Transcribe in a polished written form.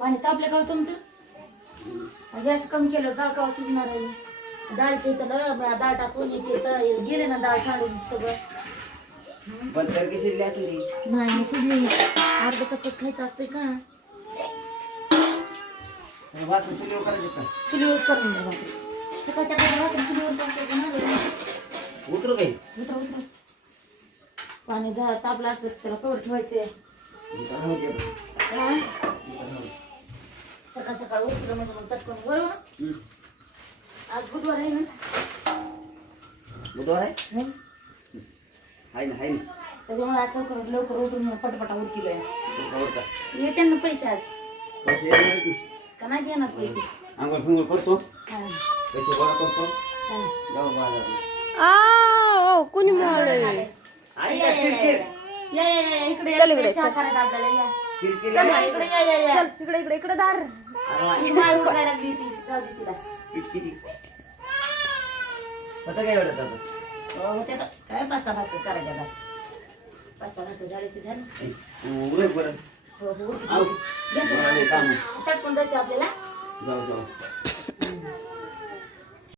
पाणी तापलं का तुमचं? गॅस कमी केलं डाळ का शिजणार आहे. डाळीचे तर डाळ टाकून येते तर गेले ना डाळ सांडून सगळं. पण तर की शिजली असली नाही शिजली अर्ध कच्चं खायचं असतंय का? वाटून चुलीवर करायचं का? चुलीवर करून द्या भाकरी. सकाळच्या काही भाकरी चुलीवर करतो ना. उतरू काही उतरा उतरा. पाणी तापलं असलं त्याला कवर ठेवायचे. सकाळ सकाळ उठलं म्हणजे मग चटकन वळ. आज बुधवार आहे ना. बुधवार आहे हं? आहे ना आहे ना त्याच्यामुळे आज लवकर उठून पटपटा उठलेलं आहे. आवडता येते ना पैसे आज पैसे येणार की? का नाही देणार पैसे? आंघोळ फिंगोळ करतो हा. पैसे गोळा करतो हा. जाऊ बाजारला कुणी मारले या, आई या, या, या, किरकिर. या, या, या, इकडे चल या, इकडे, चहा चल. करायचा आपल्याला या. किरकिर चल, आहे. इकडे या, या, या. चल इकडे इकडे इकडे दार ही माय उडवायला लागली ती. जाऊ दे तिला. किती आता काय एवढं आता होते का? काय 5-6 भाकरी करायच्या आता. 5-6 भाकरी झाली की झाली. उरक बरं हो, हो, उरकी. आऊ. घ्या. काम चटकन जायचं आपल्याला. जाऊ जाऊ